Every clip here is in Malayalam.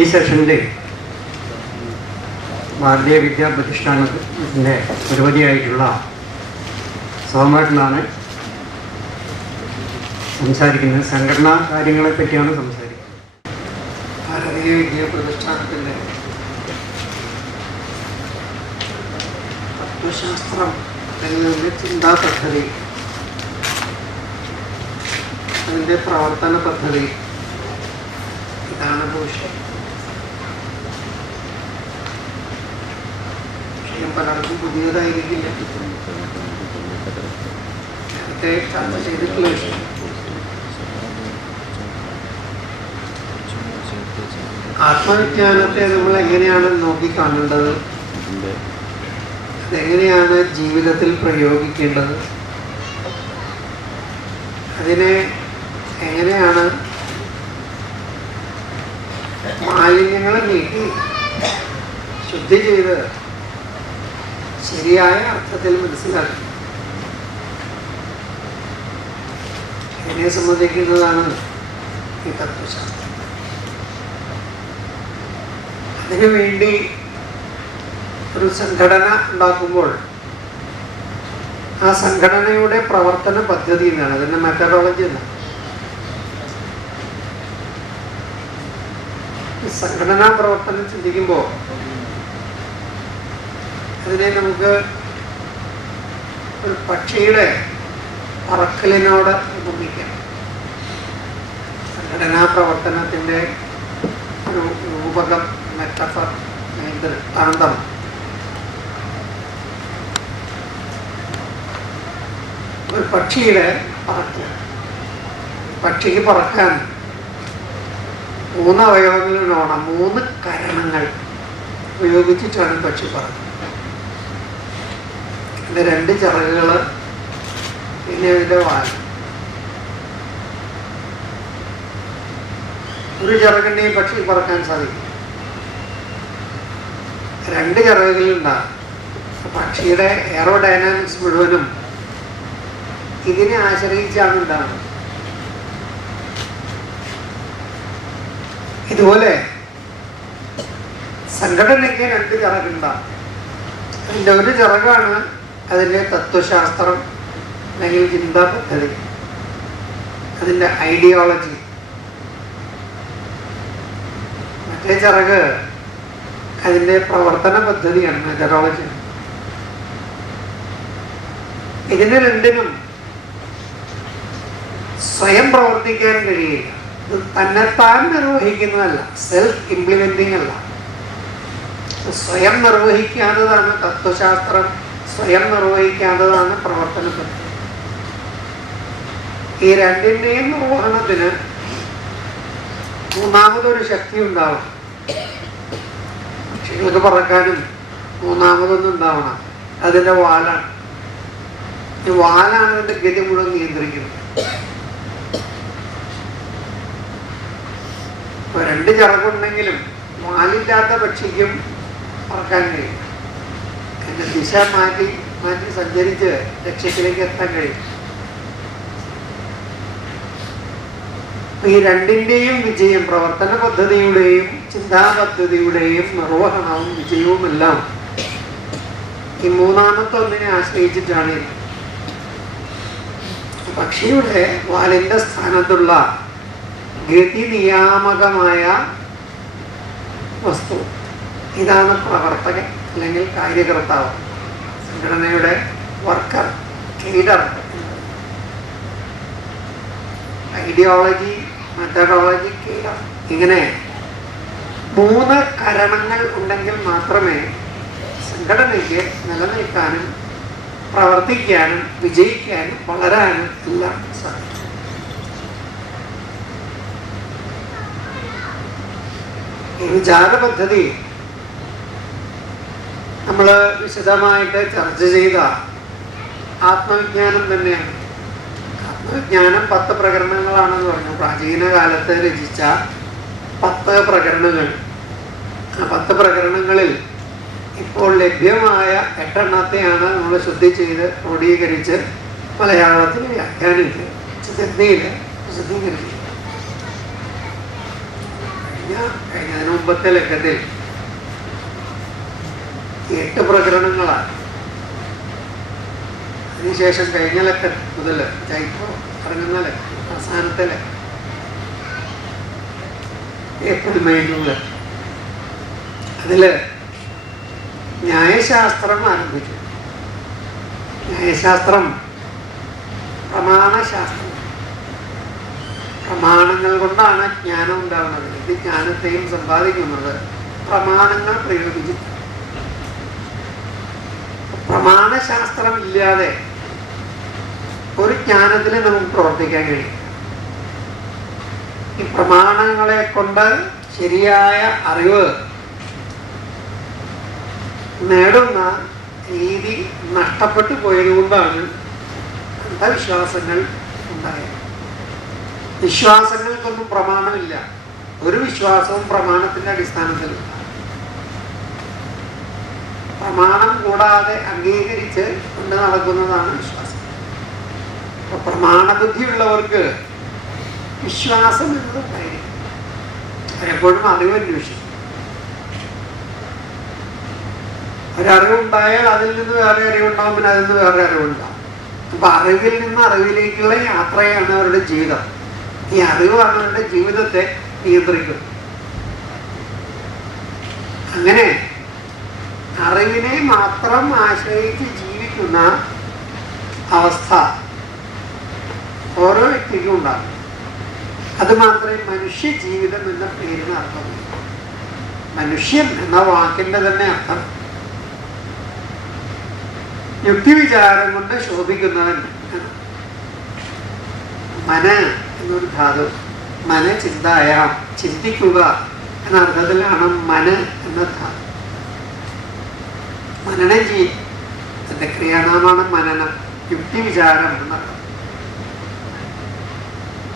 ഈ സെഷനിൽ ഭാരതീയ വിദ്യാപ്രതിഷ്ഠാനത്തിൻ്റെ നിരവധിയായിട്ടുള്ള സഹമായിട്ടാണ് സംസാരിക്കുന്നത്. സംഘടനാ കാര്യങ്ങളെ പറ്റിയാണ് സംസാരിക്കുന്നത്. ഭാരതീയ വിദ്യാപ്രതിഷ്ഠാനത്തിൻ്റെ തത്വശാസ്ത്രം എന്നതിൻ്റെ ചിന്താ പദ്ധതി, അതിൻ്റെ പ്രവർത്തന പദ്ധതി, ഇതാണ് വിഷയം. വിഷയം പലർക്കും പുതിയതായിരിക്കില്ല, നേരത്തെ ചർച്ച ചെയ്തിട്ടുള്ള വിഷയം. ആത്മവിജ്ഞാനത്തെ നമ്മൾ എങ്ങനെയാണ് നോക്കിക്കാണേണ്ടത്, അതെങ്ങനെയാണ് ജീവിതത്തിൽ പ്രയോഗിക്കേണ്ടത്, അതിനെ എങ്ങനെയാണ് മാലിന്യങ്ങളെ നീക്കി ശുദ്ധി ചെയ്ത് ശരിയായ അർത്ഥത്തിൽ മനസ്സിലാക്കി ഇതിനെ സംബന്ധിക്കുന്നതാണ് ഈ തത്വശാസ്ത്രം. അതിനുവേണ്ടി ഒരു സംഘടന ഉണ്ടാക്കുമ്പോൾ ആ സംഘടനയുടെ പ്രവർത്തന പദ്ധതി എന്നാണ്, അതിൻ്റെ മെത്തഡോളജി എന്നാണ്. സംഘടനാ പ്രവർത്തനം ചിന്തിക്കുമ്പോൾ അതിനെ നമുക്ക് ഒരു പക്ഷിയുടെ പറക്കലിനോട് ഉപമിക്കാം. സംഘടനാ പ്രവർത്തനത്തിൻ്റെ ഒരു രൂപകം, മെറ്റഫർ, ദൃഷ്ടാന്തം ഒരു പക്ഷിയുടെ പറക്കൽ. പക്ഷിക്ക് പറക്കാൻ 3 അവയവങ്ങളിലാണ്, 3 കരണങ്ങൾ ഉപയോഗിച്ചിട്ടാണ് പക്ഷി പറക്കുന്നത്. ഇതിൻ്റെ 2 ചിറകുകൾ, പിന്നെ ഇതിൻ്റെ വാൽ. ഒരു ചിറകിൻ്റെ പക്ഷി പറക്കാൻ സാധിക്കും, 2 ചിറകുകളുണ്ടാകും. പക്ഷിയുടെ എയറോഡൈനാമിക്സ് മുഴുവനും ഇതിനെ ആശ്രയിച്ചാണ് ഉണ്ടാകുന്നത്. ഇതുപോലെ സംഘടനയ്ക്ക് 2 ചിറകുണ്ടാകും. അതിൻ്റെ ഒരു ചിറകാണ് അതിൻ്റെ തത്വശാസ്ത്രം അല്ലെങ്കിൽ ചിന്താ പദ്ധതി, അതിൻ്റെ ഐഡിയോളജി. മറ്റേ ചിറക് അതിൻ്റെ പ്രവർത്തന പദ്ധതിയാണ്, മെത്തഡോളജി. ഇതിന് 2നും സ്വയം പ്രവർത്തിക്കാൻ കഴിയില്ല. ഇത് തന്നെത്താൻ നിർവഹിക്കുന്നതല്ല, സെൽഫ് ഇംപ്ലിമെന്റിങ് അല്ല. സ്വയം നിർവഹിക്കാത്തതാണ് തത്വശാസ്ത്രം, സ്വയം നിർവഹിക്കാത്തതാണ് പ്രവർത്തന പദ്ധതി. ഈ 2ന്റെയും നിർവഹണത്തിന് മൂന്നാമതൊരു ശക്തി ഉണ്ടാവണം. പക്ഷികൾക്ക് പറക്കാനും മൂന്നാമതൊന്നും ഉണ്ടാവണം, അതിൻ്റെ വാലാണ്. ഈ വാലാണ് അതിൻ്റെ ഗതി മുഴുവൻ നിയന്ത്രിക്കുന്നത്. 2 ചിറകുണ്ടെങ്കിലും വാലില്ലാത്ത പക്ഷിക്കും പറക്കാൻ കഴിയും. അതിൻ്റെ ദിശ മാറ്റി മാറ്റി സഞ്ചരിച്ച് ലക്ഷ്യത്തിലേക്ക് എത്താൻ കഴിയും. ഈ 2ന്റെയും വിജയം, പ്രവർത്തന പദ്ധതിയുടെയും ചിന്താ പദ്ധതിയുടെയും നിർവഹണവും വിജയവുമെല്ലാം ഈ മൂന്നാമത്തെ ഒന്നിനെ ആശ്രയിച്ചിട്ടാണ്. പക്ഷിയുടെ വാലിൻ്റെ സ്ഥാനത്തുള്ള ഗതി നിയാമകമായ വസ്തു, ഇതാണ് പ്രവർത്തകൻ അല്ലെങ്കിൽ കാര്യകർത്താവ്, സംഘടനയുടെ worker, leader. Ideology, methodology, leader. ഇങ്ങനെ 3 കരണങ്ങൾ ഉണ്ടെങ്കിൽ മാത്രമേ സംഘടനയ്ക്ക് നിലനിൽക്കാനും പ്രവർത്തിക്കാനും വിജയിക്കാനും വളരാനും എല്ലാം സാധിക്കും. ഈ വിചാര പദ്ധതി നമ്മൾ വിശദമായിട്ട് ചർച്ച ചെയ്ത ആത്മവിജ്ഞാനം തന്നെയാണ്. ആത്മവിജ്ഞാനം 10 പ്രകരണങ്ങളാണെന്ന് പറഞ്ഞു. പ്രാചീന കാലത്ത് രചിച്ച 10 പ്രകരണങ്ങൾ. ആ 10 പ്രകരണങ്ങളിൽ ഇപ്പോൾ ലഭ്യമായ 8 എണ്ണത്തെയാണ് നമ്മൾ ശുദ്ധി ചെയ്ത് ക്രോഡീകരിച്ച് മലയാളത്തിൽ വ്യാഖ്യാനിച്ച് ഹിന്ദിയിൽ പ്രസിദ്ധീകരിച്ചു. കഴിഞ്ഞതിന് മുമ്പത്തെ ലക്കത്തിൽ 8 പ്രകരണങ്ങളാണ്. അതിനുശേഷം കഴിഞ്ഞ ലക്കം മുതൽ ഇപ്പോൾ ഇറങ്ങുന്ന ലക്കം അവസാനത്തെ ലക്കം ഏപ്രിൽ മെയിനുള്ള അതില് ന്യായശാസ്ത്രം ആരംഭിച്ചു. ന്യായശാസ്ത്രം പ്രമാണശാസ്ത്രം. പ്രമാണങ്ങൾ കൊണ്ടാണ് ജ്ഞാനം ഉണ്ടാകുന്നത്. ഇത് ജ്ഞാനത്തെയും സമ്പാദിക്കുന്നത് പ്രമാണങ്ങൾ പ്രയോഗിച്ചു. പ്രമാണശാസ്ത്രം ഇല്ലാതെ ഒരു ജ്ഞാനത്തിന് നമുക്ക് പ്രവർത്തിക്കാൻ കഴിയും. ഈ പ്രമാണങ്ങളെ കൊണ്ട് ശരിയായ അറിവ് നേടുന്ന രീതി നഷ്ടപ്പെട്ടു പോയതുകൊണ്ടാണ് അന്ധവിശ്വാസങ്ങൾ ഉണ്ടായത്. വിശ്വാസങ്ങൾക്കൊന്നും പ്രമാണമില്ല. ഒരു വിശ്വാസവും പ്രമാണത്തിന്റെ അടിസ്ഥാനത്തിലില്ല. പ്രമാണം കൂടാതെ അംഗീകരിച്ച് കൊണ്ട് നടക്കുന്നതാണ് വിശ്വാസം. അപ്പൊ പ്രമാണബുദ്ധിയുള്ളവർക്ക് വിശ്വാസം എന്നതുണ്ടായിരിക്കും. പലപ്പോഴും അറിവ് അന്വേഷിക്കും. ഒരറിവുണ്ടായാൽ അതിൽ നിന്ന് വേറെ അറിവുണ്ടാവും, പിന്നെ അതിൽ നിന്ന് വേറെ അറിവുണ്ടാവും. അപ്പൊ അറിവിൽ നിന്ന് അറിവിലേക്കുള്ള യാത്രയാണ് അവരുടെ ജീവിതം. ഈ അറിവാണ് അവരുടെ ജീവിതത്തെ നിയന്ത്രിക്കുന്നത്. അങ്ങനെ അറിവിനെ മാത്രം ആശ്രയിച്ച് ജീവിക്കുന്ന അവസ്ഥ ഓരോ വ്യക്തിക്കും ഉണ്ടാകും. അത് മാത്രമേ മനുഷ്യ ജീവിതം എന്ന പേരിന് അർത്ഥമുള്ളൂ. മനുഷ്യൻ എന്ന വാക്കിന്റെ തന്നെ അർത്ഥം യുക്തിവിചാരം കൊണ്ട് ശോഭിക്കുന്നവൻ. മന എന്നൊരു ധാതു, മന ചിന്തായാം, ചിന്തിക്കുക എന്ന അർത്ഥത്തിലാണ് മന എന്ന ധാതു. മനനം ചെയ്യും. അതിന്റെ ക്രിയാനാമാണ് മനനം. യുക്തിവിചാരം എന്നർത്ഥം.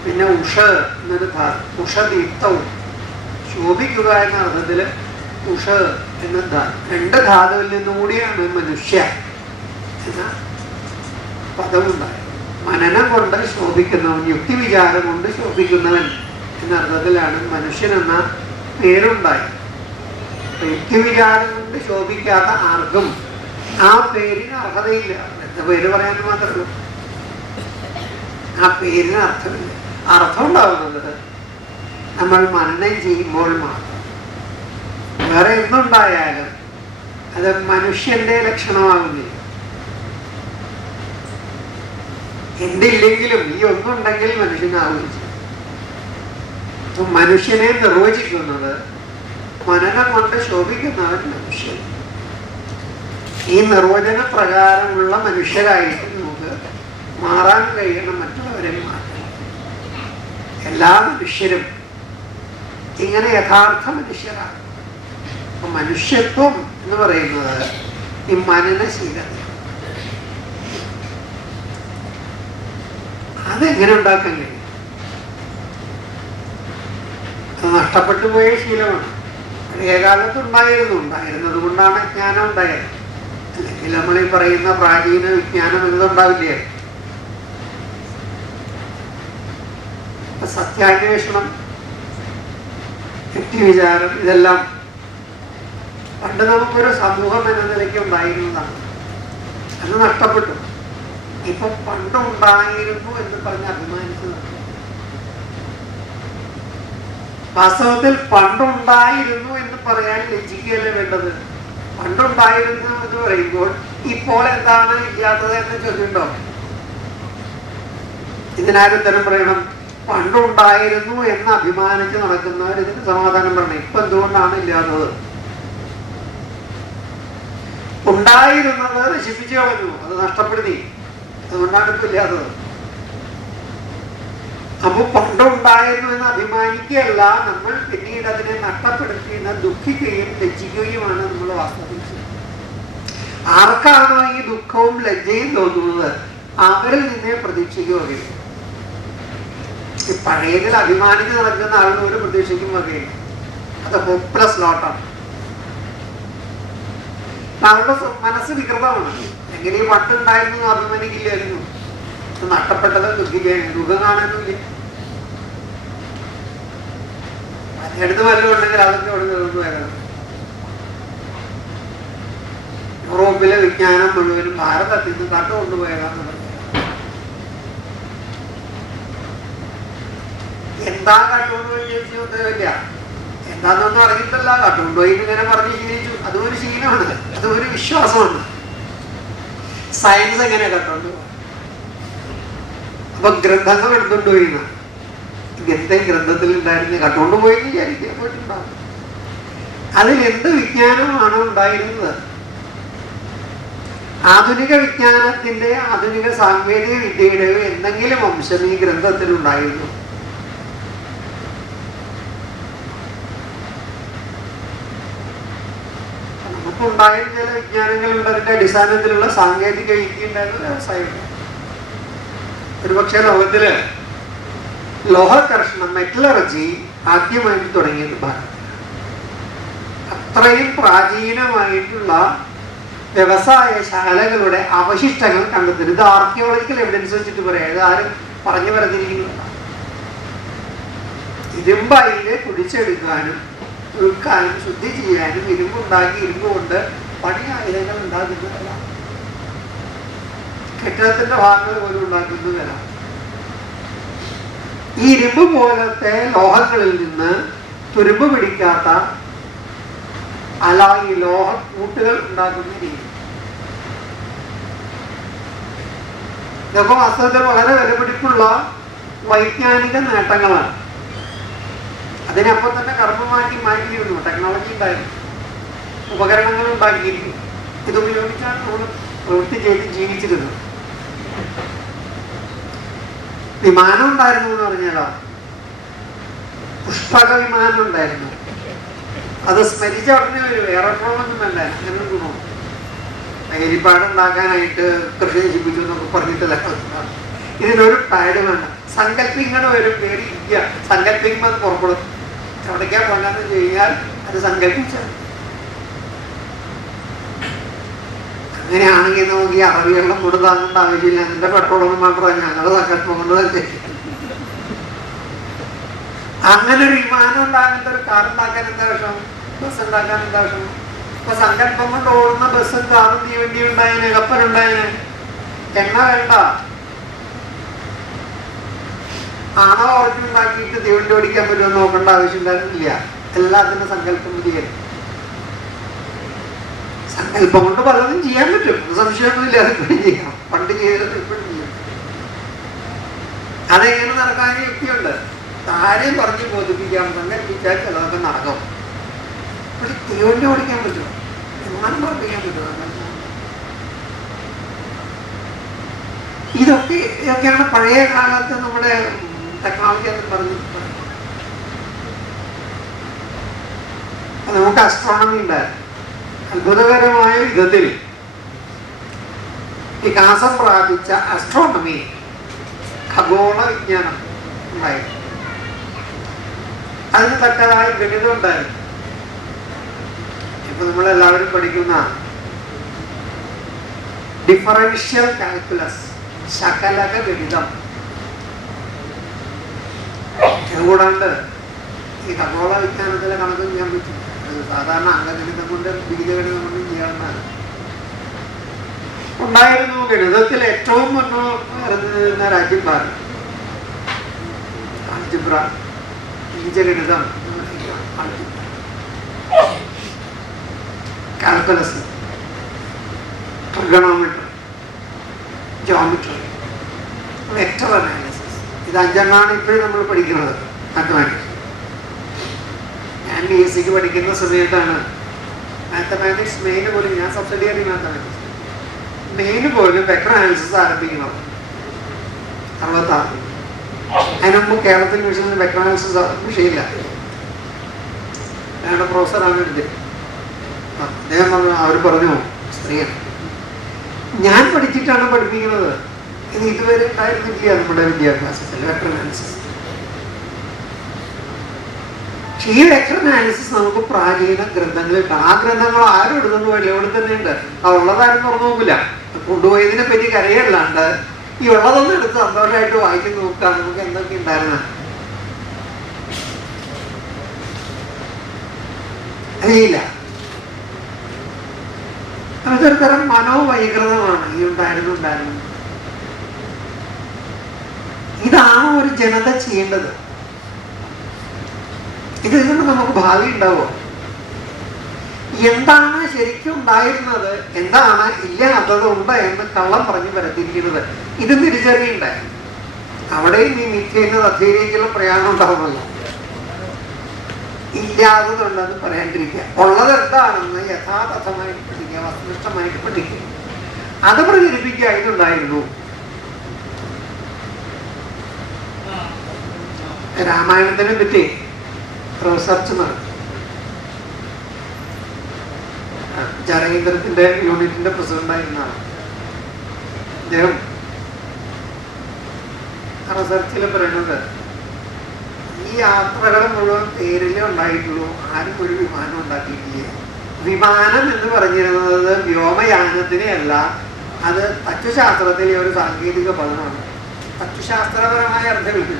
പിന്നെ ഉഷ എന്നൊരു ധാതു, ഉഷദീപ്തവും, ശോഭിക്കുക എന്ന അർത്ഥത്തില് ഉഷ എന്ന ധാതു. 2 ധാതുവിൽ നിന്നുകൂടിയാണ് മനുഷ്യ എന്ന പദമുണ്ടായത്. മനനം കൊണ്ട് ശോഭിക്കുന്നവൻ, യുക്തിവിചാരം കൊണ്ട് ശോഭിക്കുന്നവൻ എന്ന അർത്ഥത്തിലാണ് മനുഷ്യൻ എന്ന പേരുണ്ടായത്. യുക്തിവിചാരം കൊണ്ട് ശോഭിക്കാത്ത ആർക്കും ആ പേരിന് അർഹതയില്ല. എന്താ പേര് പറയാൻ മാത്രമേ ആ പേരിന് അർത്ഥമില്ല. അർത്ഥം ഉണ്ടാവുന്നത് നമ്മൾ മനനം ചെയ്യുമ്പോൾ മാത്രം. വേറെ എന്തുണ്ടായാലും അത് മനുഷ്യന്റെ ലക്ഷണമാകുന്നില്ല. എന്തില്ലെങ്കിലും ഈ ഒന്നുണ്ടെങ്കിൽ മനുഷ്യനാവുകയും ചെയ്യും. മനുഷ്യനെ നിർവചിക്കുന്നത് മനനം കൊണ്ട് ശോഭിക്കുന്നവൻ മനുഷ്യൻ. ഈ നിർവചന പ്രകാരമുള്ള മനുഷ്യരായിട്ട് നമുക്ക് മാറാൻ കഴിയണം. മറ്റുള്ളവരെ മാറ്റണം. എല്ലാ മനുഷ്യരും ഇങ്ങനെ യഥാർത്ഥ മനുഷ്യരാണ്. അപ്പൊ മനുഷ്യത്വം എന്ന് പറയുന്നത് ഈ മനനശീലത. അതെങ്ങനെ ഉണ്ടാക്കാൻ കഴിയും? അത് നഷ്ടപ്പെട്ടു പോയ ശീലമാണ്. പഴയ കാലത്ത് ഉണ്ടായിരുന്നത് കൊണ്ടാണ് ജ്ഞാനം ഉണ്ടായത്. അല്ലെങ്കിൽ നമ്മൾ ഈ പറയുന്ന പ്രാചീന വിജ്ഞാനം എന്നതുണ്ടാവില്ലേ? സത്യാന്വേഷണം, യുക്തിവിചാരം, ഇതെല്ലാം പണ്ട് നമുക്കൊരു സമൂഹം എന്ന നിലയ്ക്ക് ഉണ്ടായിരുന്നതാണ്. അത് നഷ്ടപ്പെട്ടു. ഇപ്പൊ പണ്ടുണ്ടായിരുന്നു എന്ന് പറഞ്ഞ് അഭിമാനിച്ചതാണ്. വാസ്തവത്തിൽ പണ്ടുണ്ടായിരുന്നു എന്ന് പറയാൻ ലജ്ജിക്കുകയല്ലേ വേണ്ടത്? പണ്ടുണ്ടായിരുന്നു എന്ന് പറയുമ്പോൾ ഇപ്പോൾ എന്താണ് ഇല്ലാത്തത് എന്ന ചോദ്യമുണ്ടോ? ഇതിനാരുത്തരം പറയണം. പണ്ടുണ്ടായിരുന്നു എന്ന് അഭിമാനിച്ച് നടക്കുന്നവർ ഇതിന് സമാധാനം പറയണം. ഇപ്പൊ എന്തുകൊണ്ടാണ് ഇല്ലാത്തത്? ഉണ്ടായിരുന്നത് നശിപ്പിച്ചു കളഞ്ഞു, അത് നഷ്ടപ്പെടുത്തി, അതുകൊണ്ടാണ് ഇപ്പൊ ഇല്ലാത്തത്. അപ്പൊ പണ്ടുണ്ടായിരുന്നു എന്ന് അഭിമാനിക്കുകയല്ല, നമ്മൾ പിന്നീട് അതിനെ നഷ്ടപ്പെടുത്തി ദുഃഖിക്കുകയും ലജ്ജിക്കുകയുമാണ് നമ്മൾ വാസ്തവത്തിൽ. ആർക്കാണോ ഈ ദുഃഖവും ലജ്ജയും തോന്നുന്നത് അവരിൽ നിന്നേ പ്രതീക്ഷിക്കുകയും. ഈ പഴയതിൽ അഭിമാനിച്ച് നടക്കുന്ന ആളിന് ഒരു പ്രതീക്ഷിക്കും വകയില്ല. അത് ഹോപ്പ്ലെസ് ലോട്ടാണ്. അവരുടെ മനസ്സ് വികൃതമാണ്. എങ്ങനെ ഈ പണ്ടുണ്ടായിരുന്നു അഭിമാനിക്കില്ലായിരുന്നു. നഷ്ടപ്പെട്ടത് ദുഃഖിക്കുകയാണ്. ദുഃഖം കാണാനുമില്ല. എടുത്ത് വല്ലതും ഉണ്ടെങ്കിൽ അതൊക്കെ ഇവിടെ നിർന്നു വരണം. യൂറോപ്പിലെ വിജ്ഞാനം മുഴുവനും ഭാരതത്തിൽ നിന്ന് കണ്ടുകൊണ്ടുപോയതാന്ന് പറഞ്ഞു. എന്താ കണ്ടുകൊണ്ടുപോയി ചോദിച്ചു ഉത്തരവില്ല. എന്താന്നൊന്നും അറിഞ്ഞിട്ടല്ല, കണ്ടുകൊണ്ടുപോയി ഇങ്ങനെ പറഞ്ഞ് ശീലിച്ചു. അതും ഒരു ശീലമാണ്, അതും ഒരു വിശ്വാസമാണ്. സയൻസ് എങ്ങനെ കണ്ടുകൊണ്ടുപോയി? അപ്പൊ ഗ്രന്ഥങ്ങൾ എടുത്തുകൊണ്ടുപോയി. ഇങ്ങനത്തെ ഗ്രന്ഥത്തിൽ ഉണ്ടായിരുന്ന കണ്ടുകൊണ്ടുപോയി വിചാരിക്കാൻ പോയിട്ടുണ്ടാകും. അതിൽ എന്ത് വിജ്ഞാനമാണ് ഉണ്ടായിരുന്നത്? ആധുനിക വിജ്ഞാനത്തിന്റെ, ആധുനിക സാങ്കേതിക വിദ്യയുടെ എന്തെങ്കിലും അംശം ഈ ഗ്രന്ഥത്തിൽ ഉണ്ടായിരുന്നു? നമുക്കുണ്ടായിരുന്ന ചില വിജ്ഞാനങ്ങളുണ്ട്, അതിന്റെ അടിസ്ഥാനത്തിലുള്ള സാങ്കേതിക വിദ്യ ഉണ്ടായിരുന്ന വ്യവസായം. ഒരുപക്ഷെ ലോകത്തില് ലോഹകർഷണം, മെറ്റലർജി ആദ്യമായിട്ട് തുടങ്ങിയത് ഭാരതത്തിൽ. അത്രയും പ്രാചീനമായിട്ടുള്ള വ്യവസായശാലകളുടെ അവശിഷ്ടങ്ങൾ കണ്ടെത്തുന്നത്. ഇത് ആർക്കിയോളജിക്കൽ എവിഡൻസ് വെച്ചിട്ട് പറയാം, ഇത് ആരും പറഞ്ഞു പറഞ്ഞിരിക്കുന്നില്ല. ഇരുമ്പ് അതിനെ കുടിച്ചെടുക്കാനും ഉൾക്കാനും ശുദ്ധി ചെയ്യാനും ഇരുമ്പുണ്ടാക്കി ഇരുമ്പ് കൊണ്ട് പണി ആയുധങ്ങൾ ഉണ്ടാക്കുന്നതല്ല, കെട്ടിടത്തിന്റെ ഭാഗങ്ങൾ പോലും ഉണ്ടാക്കുന്നതല്ല. ഈ ഇരുമ്പ് പോലത്തെ ലോഹങ്ങളിൽ നിന്ന് തുരുമ്പ് പിടിക്കാത്ത അലായി ലോഹ കൂട്ടുകൾ ഉണ്ടാക്കുന്ന രീതി. ഇതൊക്കെ വാസ്തവത്തിൽ വളരെ വിലപിടിപ്പുള്ള വൈജ്ഞാനിക നേട്ടങ്ങളാണ്. അതിനപ്പം തന്നെ കർമ്മം മാറ്റിയിരുന്നു. ടെക്നോളജി ഉണ്ടായിരുന്നു, ഉപകരണങ്ങൾ ഉണ്ടാക്കിയിരുന്നു. ഇതുപയോഗിച്ചാണ് നമ്മൾ പ്രവൃത്തി ചെയ്ത് ജീവിച്ചിരുന്നത്. വിമാനം ഉണ്ടായിരുന്നു എന്ന് പറഞ്ഞാലോ, പുഷ്പക വിമാനം ഉണ്ടായിരുന്നു. അത് സ്മരിച്ച ഉടനെ വരും, എയറോപ്ലെയിനൊന്നും വേണ്ട. അങ്ങനെ ഒരു ഗുണം ഹെലിപ്പാഡ് ഉണ്ടാക്കാനായിട്ട് കൃഷി നശിപ്പിച്ചു എന്നൊക്കെ പറഞ്ഞിട്ടല്ല. ഇതിനൊരു പാഡ് വേണ്ട, സങ്കല്പിങ്ങനെ വരും, പേടി ഇല്ല. സങ്കല്പിക്കുമ്പോൾ അത് പുറപ്പെടും. എവിടേക്കാ പോകണ്ടെന്ന് വെച്ച് കഴിഞ്ഞാൽ അത് സങ്കല്പിച്ചാൽ. അങ്ങനെയാണെങ്കിൽ നമുക്ക് ഈ അറബിയെല്ലാം കൂടെ താങ്ങേണ്ട ആവശ്യമില്ല. അതിന്റെ പെട്രോളൊന്നും മാത്രമല്ല, ഞങ്ങളുടെ സങ്കല്പം കൊണ്ട് തന്നെ. അങ്ങനെ ഒരു വിമാനം ഉണ്ടാകാത്ത ഒരു കാർ ഉണ്ടാക്കാൻ എന്താ വിഷമം? ബസ് ഉണ്ടാക്കാൻ എന്താ വിഷമം? ഇപ്പൊ സങ്കല്പം കൊണ്ട് ഓടുന്ന ബസ്സും കാറും തീവണ്ടി ഉണ്ടായതിന്, കപ്പലുണ്ടായതിന്. എണ്ണ വേണ്ട, ആണോ ഓർക്കുണ്ടാക്കിയിട്ട് തീവണ്ടി ഓടിക്കാൻ പറ്റുമോ നോക്കേണ്ട ആവശ്യം ഉണ്ടായിരുന്നില്ല. എല്ലാത്തിനും സങ്കല്പം മതിയായിരുന്നു. സങ്കല്പം കൊണ്ട് പലതും ചെയ്യാൻ പറ്റും, സംശയമൊന്നുമില്ല. അതിപ്പോഴും ചെയ്യാം, പണ്ട് ചെയ്തത് ഇപ്പോഴും ചെയ്യാം. അതെങ്ങനെ നടക്കാൻ യുക്തിയുണ്ട്. ആരെയും പറഞ്ഞ് ബോധിപ്പിക്കാം, സങ്കല്പിച്ചാൽ ചിലതൊക്കെ നടക്കും. പക്ഷെ തീവണ്ടി ഓടിക്കാൻ പറ്റുമോ? വിമാനം പറപ്പിക്കാൻ പറ്റുമോ? ഇതൊക്കെയാണ് പഴയ കാലത്ത് നമ്മുടെ ടെക്നോളജി എന്ന് പറഞ്ഞു. നമുക്ക് അസ്ട്രോണമി ഉണ്ടായിരുന്നു. അത്ഭുതകരമായ വിധത്തിൽ വികാസം പ്രാപിച്ച അസ്ട്രോണമി, ഖഗോള വിജ്ഞാനം ഉണ്ടായിരുന്നു. അതിന് തക്കതായ ഗണിതം ഉണ്ടായിരുന്നു. ഇപ്പൊ നമ്മളെല്ലാവരും പഠിക്കുന്ന ഡിഫറൻഷ്യൽ കാൽക്കുലസ്, ശകലക ഗണിതം. കൂടാണ്ട് ഈ ഖഗോള വിജ്ഞാനത്തിലെ കണക്കും ചെയ്യാൻ പറ്റും. സാധാരണ അംഗഗണിതം കൊണ്ട്, ബീജഗണിതം കൊണ്ടും ചെയ്യാവുന്നതാണ്. ഉണ്ടായിരുന്നു. ഗണിതത്തിൽ ഏറ്റവും മുന്നിരുന്ന രാജ്യം ഭാരതം. ആൾജിബ്ര, ബീജഗണിതം, calculus, trigonometry, geometry, vector analysis. ഇത് 5 ഇപ്പോഴും നമ്മൾ പഠിക്കുന്നത്. മാത്തമാറ്റിക്സ്. ഞാൻ BSc പഠിക്കുന്ന സമയത്താണ് മാത്തമാറ്റിക്സ് മെയിന് പോലും, ഞാൻ സബ്സിഡിയറി മാത്തമാറ്റിക്സ് മെയിന് പോലും വെക്ടർ അനാലിസിസ് ആരംഭിക്കുന്നത് 66. അതിന് മുമ്പ് കേരളത്തിൽ വിഷയത്തിൽ വെക്ടർ അനാലിസിസ് വിഷയമില്ല. ഞങ്ങളുടെ പ്രൊഫസറാണ് എടുത്തത്. അദ്ദേഹം പറഞ്ഞു, അവർ പറഞ്ഞു സ്ത്രീയാണ്. ഞാൻ പഠിച്ചിട്ടാണ് പഠിപ്പിക്കുന്നത്. ഇത് ഇതുവരെ ഉണ്ടായിരുന്നില്ല നമ്മുടെ വിദ്യാഭ്യാസത്തിൽ വെക്ടർ അനാലിസിസ്. ഈ വെക്ടർ അനാലിസിസ് നമുക്ക് പ്രാചീന ഗ്രന്ഥങ്ങളിലുണ്ട്. ആ ഗ്രന്ഥങ്ങൾ ആരും എടുത്തൊന്നും പോയില്ല, ഇവിടെ തന്നെ ഉണ്ട്. ആ ഉള്ളതാരും തുറന്നു നോക്കില്ല. കൊണ്ടുപോയതിനെ പറ്റി കരയല്ലാണ്ട് ഈ ഉള്ളതൊന്നും എടുത്ത് സന്തോഷമായിട്ട് വായിച്ചു നോക്കുക. നമുക്ക് എന്തൊക്കെ ഉണ്ടായിരുന്ന കഴിയില്ല. അതൊരു തരം മനോവൈകൃതമാണ് ഈ ഉണ്ടായിരുന്നു. ഇതാണ് ഒരു ജനത ചെയ്യേണ്ടത്. ഇതിൽ നിന്ന് നമുക്ക് ഭാവി ഉണ്ടാവോ? എന്താണ് ശരിക്കും ഉണ്ടായിരുന്നത്, എന്താണ് ഇല്ലാത്തത് ഉണ്ട് എന്ന് കള്ളം പറഞ്ഞു വരത്തിരിക്കുന്നത്, ഇത് തിരിച്ചറിയണ്ടേ? അവിടെയും ഈ മിഥ്യയിൽ അധീരിക്കുള്ള പ്രയാണം ഉണ്ടാവുമല്ലോ. ഇല്ലാത്തതുണ്ടെന്ന് പറയാണ്ടിരിക്കുക, ഉള്ളത് എന്താണെന്ന് യഥാതഥമായിട്ട് പഠിക്കുക, വസ്തുനിഷ്ഠമായിട്ട് പഠിക്കുക, അത് പ്രചരിപ്പിക്കുക. ഇതുണ്ടായിരുന്നു. രാമായണത്തിനെ പറ്റി റിസർച്ച് നടത്തി. ജനകേന്ദ്രത്തിന്റെ യൂണിറ്റിന്റെ പ്രസിഡന്റായിരുന്നാണ് അദ്ദേഹം. റിസർച്ചിൽ പറയുന്നത് ഈ യാത്രകൾ മുഴുവൻ പേരിലേ ഉണ്ടായിട്ടുള്ളൂ, ആരും ഒരു വിമാനം ഉണ്ടാക്കിയിട്ടില്ല. വിമാനം എന്ന് പറഞ്ഞിരുന്നത് വ്യോമയാനത്തിനെ അല്ല, അത് തച്ചുശാസ്ത്രത്തിലെ ഒരു സാങ്കേതിക പദമാണ്. തച്ചുശാസ്ത്രപരമായ അർത്ഥമില്ല.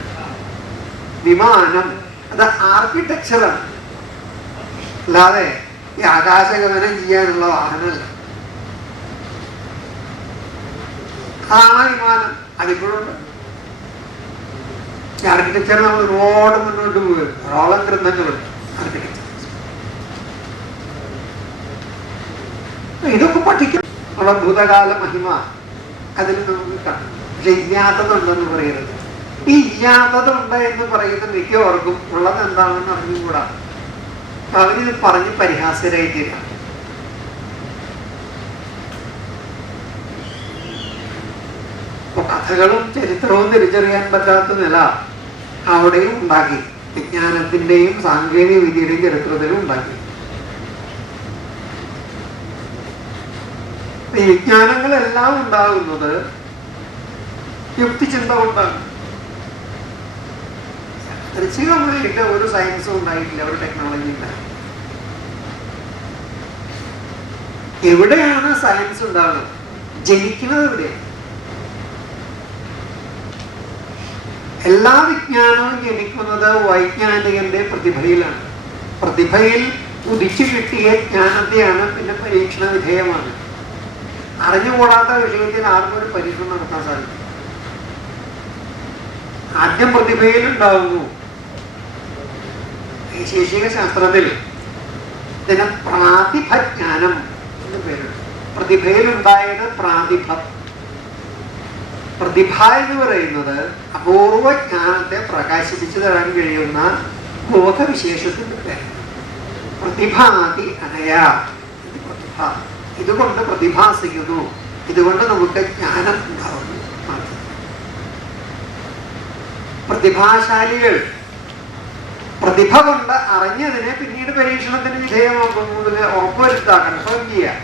വിമാനം അത് ആർക്കിടെക്ചറാണ്, അല്ലാതെ ഈ ആകാശഗമനം ചെയ്യാനുള്ള വാഹനമല്ല. അതാണ് വിമാനം. അതിപ്പോഴുണ്ട്. ആർക്കിടെക്ചർ നമ്മൾ ഒരുപാട് മുന്നോട്ട് പോയി, ധാരാളം ഗ്രന്ഥങ്ങളുണ്ട് ആർക്കിടെക്ചർ. ഇതൊക്കെ പഠിക്കും. നമ്മളെ ഭൂതകാല മഹിമ അതിൽ നമുക്ക് കാണാം. പക്ഷെ ഇല്ലാത്തതുണ്ടെന്ന് പറയരുത്. ഈ ഇല്ലാത്തതുണ്ട് എന്ന് പറയുന്ന മിക്കവർക്കും ഉള്ളത് എന്താണെന്ന് അറിഞ്ഞുകൂടാ. അവരിത് പറഞ്ഞ് പരിഹാസ്യരായിട്ടില്ല. അപ്പൊ കഥകളും ചരിത്രവും തിരിച്ചറിയാൻ പറ്റാത്ത നില അവിടെയും ഉണ്ടാക്കി. വിജ്ഞാനത്തിന്റെയും സാങ്കേതിക വിദ്യയുടെയും ചരിത്രത്തിലും ഉണ്ടാക്കി. ഈ വിജ്ഞാനങ്ങളെല്ലാം ഉണ്ടാകുന്നത് യുക്തിചിന്ത കൊണ്ടാണ്. ദൃശ്യമായിട്ട് ഒരു സയൻസും ഉണ്ടായിട്ടില്ല, ഒരു ടെക്നോളജി ഉണ്ടായി. എവിടെയാണ് സയൻസ് ഉണ്ടാകുന്നത്? ജനിക്കുന്നത് എവിടെയാണ്? എല്ലാ വിജ്ഞാനവും ജനിക്കുന്നത് വൈജ്ഞാനികന്റെ പ്രതിഭയിലാണ്. പ്രതിഭയിൽ ഉദിച്ചു കിട്ടിയ ജ്ഞാനത്തെയാണ് പിന്നെ പരീക്ഷണ വിധേയമാണ്. അറിഞ്ഞുകൂടാത്ത വിഷയത്തിൽ ആർക്കും ഒരു പരീക്ഷണം നടത്താൻ സാധിക്കും. ആദ്യം പ്രതിഭയിൽ ഉണ്ടാവുന്നു. ശാസ്ത്രീയ ശാസ്ത്രത്തിൽ ഇതിന് പ്രാതിഭജ്ഞാനം എന്ന് പേരുണ്ട്. പ്രതിഭയിലുണ്ടായത് പ്രാതിഭ. പ്രതിഭ എന്ന് പറയുന്നത് അപൂർവ ജ്ഞാനത്തെ പ്രകാശിപ്പിച്ചു തരാൻ കഴിയുന്ന ബോധവിശേഷത്തിന്റെ പേര്. പ്രതിഭാതി അനയാ. പ്രതിഭ ഇതുകൊണ്ട് പ്രതിഭാസിക്കുന്നു, ഇതുകൊണ്ട് നമുക്ക് ജ്ഞാനം ഉണ്ടാവുന്നു. പ്രതിഭാശാലികൾ പ്രതിഭ കൊണ്ട് അറിഞ്ഞതിനെ പിന്നീട് പരീക്ഷണത്തിന് വിധേയമാക്കുന്നതിൽ ഉറപ്പുവരുത്തുക, കൺഫേം ചെയ്യുക.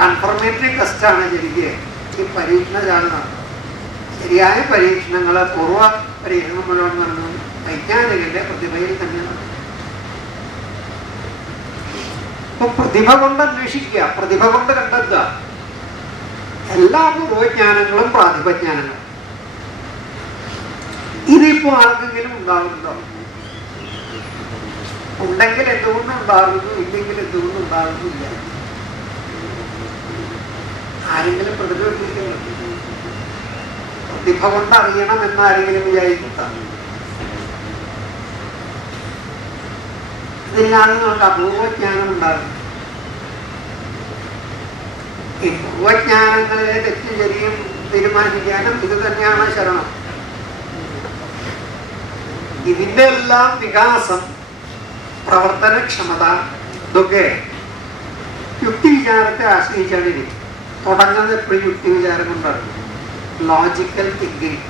കൺഫർമേറ്ററി ടെസ്റ്റാണ് ശരിക്കും ഈ പരീക്ഷണശാല നടത്തുന്നത്. ശരിയായ പരീക്ഷണങ്ങൾ, പൂർവ്വ പരീക്ഷണം മുഴുവൻ നടന്നത് വൈജ്ഞാനികന്റെ പ്രതിഭയിൽ തന്നെയാണ്. അപ്പൊ പ്രതിഭ കൊണ്ട് അന്വേഷിക്കുക, പ്രതിഭ കൊണ്ട് കണ്ടെത്തുക. എല്ലാ പൂർവ്വജ്ഞാനങ്ങളും പ്രാതിഭജ്ഞാനങ്ങളും. ഇതിപ്പോ ആർക്കെങ്കിലും ഉണ്ടാകുന്നുണ്ടോ? ഉണ്ടെങ്കിൽ എന്തുകൊണ്ടുണ്ടാകുന്നു, ഇല്ലെങ്കിൽ എന്തുകൊണ്ടുണ്ടാകുന്നില്ല? ആരെങ്കിലും പ്രതിരോധിക്കുന്നു? പ്രതിഭ കൊണ്ട് അറിയണം എന്ന് ആരെങ്കിലും വിചാരിക്കുന്ന? ഇതില്ലാതെ നമുക്ക് അപൂർവജ്ഞാനം ഉണ്ടാകും. ഈ പൂർവജ്ഞാനങ്ങളിലെ തെറ്റും ശരിയും തീരുമാനിക്കാനും ഇത് തന്നെയാണ് ശരണം. ഇതിന്റെ എല്ലാം വികാസം, പ്രവർത്തനക്ഷമത, ഇതൊക്കെ യുക്തിവിചാരത്തെ ആശ്രയിച്ചാണ് ഇരിക്കും. തുടങ്ങുന്നത് എപ്പോഴും യുക്തിവിചാരം കൊണ്ടാണ്. Logical thinking.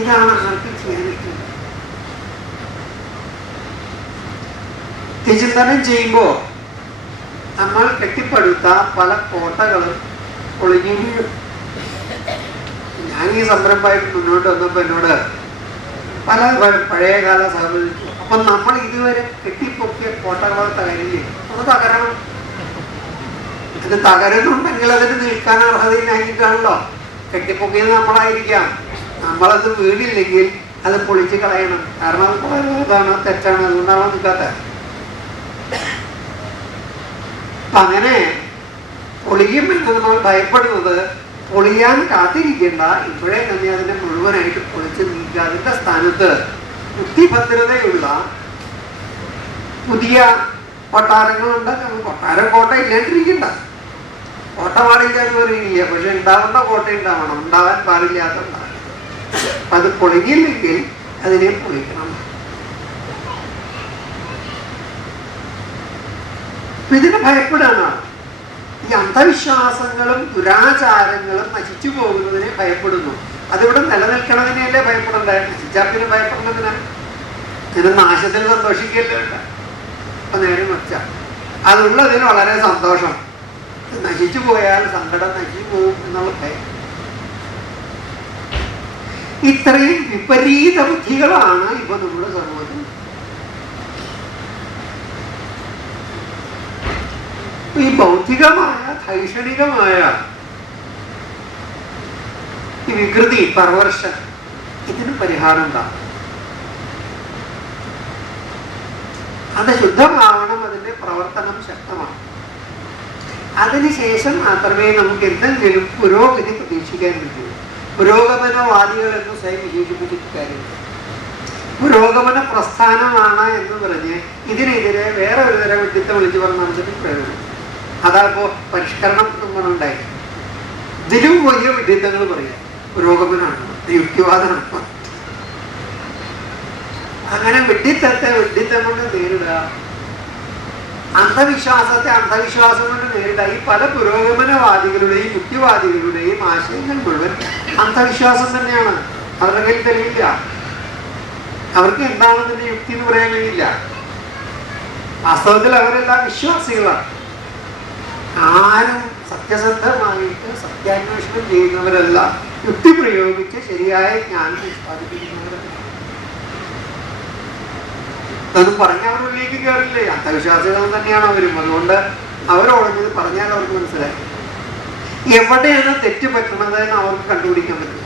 ഇതാണ് നമ്മൾക്ക് ചെയ്യാനിരിക്കുന്നത്. യുക്തിചിന്തനം ചെയ്യുമ്പോൾ നമ്മൾ കെട്ടിപ്പടുത്ത പല കോട്ടകളും പൊളിഞ്ഞു വീഴും. ഞാൻ ഈ സംരംഭമായിട്ട് മുന്നോട്ട് വന്നപ്പോൾ എന്നോട് പല പഴയകാല സംഭവിച്ചു. അപ്പൊ നമ്മൾ ഇതുവരെ കെട്ടിപ്പൊക്കിയ കോട്ടകളെ തകരില്ലേ? അത് തകരണം. അത് തകരുന്നുണ്ടെങ്കിൽ അതിന് നിൽക്കാൻ അർഹതയില്ലായിരിക്കാണല്ലോ. കെട്ടിപ്പൊക്കിയത് നമ്മളായിരിക്കാം. നമ്മളത് വീടില്ലെങ്കിൽ അത് പൊളിച്ച് കളയണം. കാരണം അത് ഇതാണ്, തെറ്റാണ്, അതുകൊണ്ടാണോ നിൽക്കാത്ത. അപ്പൊ അങ്ങനെ പൊളിയും എന്ന് നമ്മൾ ഭയപ്പെടുന്നത് പൊളിയാൻ കാത്തിരിക്കേണ്ട, ഇപ്പോഴേ തന്നെ അതിനെ മുഴുവനായിട്ട് പൊളിച്ച് നീക്കുക. അതിന്റെ സ്ഥാനത്ത് ബുദ്ധിഭദ്രതയുള്ള പുതിയ കൊട്ടാരങ്ങളുണ്ടാക്കണം. കൊട്ടാരം കോട്ട ഇല്ലാണ്ടിരിക്കണ്ട, കോട്ട പാടില്ല എന്ന് പറയുന്നില്ല, പക്ഷെ ഉണ്ടാവേണ്ട കോട്ട ഉണ്ടാവണം, ഉണ്ടാവാൻ പാടില്ലാത്ത ഉണ്ടാവണം. അപ്പൊ അത് പൊളിഞ്ഞില്ലെങ്കിൽ അതിനെ പൊളിക്കണം. ഇതിന് ഭയപ്പെടാനാണ്. ഈ അന്ധവിശ്വാസങ്ങളും ദുരാചാരങ്ങളും നശിച്ചു പോകുന്നതിനെ ഭയപ്പെടുന്നു. അതിവിടെ നിലനിൽക്കണതിനെയല്ലേ ഭയപ്പെടണ്ടേ? നശിച്ചാൽ പിന്നെ ഭയപ്പെടണതിനാണ്. ഇതിന് നാശത്തിൽ സന്തോഷിക്കല്ലേ വേണ്ട. അപ്പൊ നേരെ വെച്ച അതുള്ളതിന് വളരെ സന്തോഷം. നശിച്ചു പോയാൽ സങ്കടം നശിച്ചു പോകും എന്നുള്ള ഭയം. ഇത്രയും വിപരീത ബുദ്ധികളാണ് ഇപ്പൊ നമ്മുടെ സമൂഹത്തിൽ. ഈ ബൗദ്ധികമായ ധൈഷണികമായ ഈ വികൃതി, പർവർഷൻ, ഇതിന് പരിഹാരം ഉണ്ടാകും. അത് ശുദ്ധമാവണം, അതിന്റെ പ്രവർത്തനം ശക്തമാണ്. അതിനുശേഷം മാത്രമേ നമുക്ക് എന്തെങ്കിലും പുരോഗതി പ്രതീക്ഷിക്കാൻ പറ്റൂ. പുരോഗമനവാദികൾ എന്ന് സ്വയം വിശേഷിപ്പിച്ചിട്ട് കാര്യമില്ല. പുരോഗമന പ്രസ്ഥാനമാണ് എന്ന് പറഞ്ഞ് ഇതിനെതിരെ വേറെ ഒരു തരം വിഡിത്തം വിളിച്ചു പറഞ്ഞ് നടന്നിട്ട് പ്രയോജനം. അതാപ്പോ പരിഷ്കരണം എന്ന് പറഞ്ഞുണ്ടായി. ഇതിലും വലിയ വിഡിത്തങ്ങൾ പറയാം. പുരോഗമനമാണ്, യുക്തിവാദമാണ്. അങ്ങനെ വിഡിത്തം കൊണ്ട് നേരിടുക, അന്ധവിശ്വാസത്തെ അന്ധവിശ്വാസം കൊണ്ട് നേരിടുക. ഈ പല പുരോഗമനവാദികളുടെയും യുക്തിവാദികളുടെയും ആശയങ്ങൾ മുഴുവൻ അന്ധവിശ്വാസം തന്നെയാണ്. അവരുടെ കയ്യിൽ തെളിവില്ല. അവർക്ക് എന്താണ് ഇതിന്റെ യുക്തി എന്ന് പറയാൻ കഴിയില്ല. വാസ്തവത്തിൽ അവരെല്ലാം വിശ്വാസികളാണ്. ആരും സത്യസന്ധമായിട്ട് സത്യാന്വേഷണം ചെയ്യുന്നവരല്ല, യുക്തി പ്രയോഗിച്ച് ശരിയായ ജ്ഞാനം ഉത്പാദിപ്പിക്കുന്നവരല്ല. അതൊന്നും പറഞ്ഞ അവരിലേക്ക് കയറില്ലേ. അന്ധവിശ്വാസികൾ തന്നെയാണ് അവരും. അതുകൊണ്ട് അവരോടൊന്നത് പറഞ്ഞാൽ അവർക്ക് മനസ്സിലായി എവിടെയാണ് തെറ്റ് പറ്റുന്നത് എന്ന് അവർക്ക് കണ്ടുപിടിക്കാൻ പറ്റും.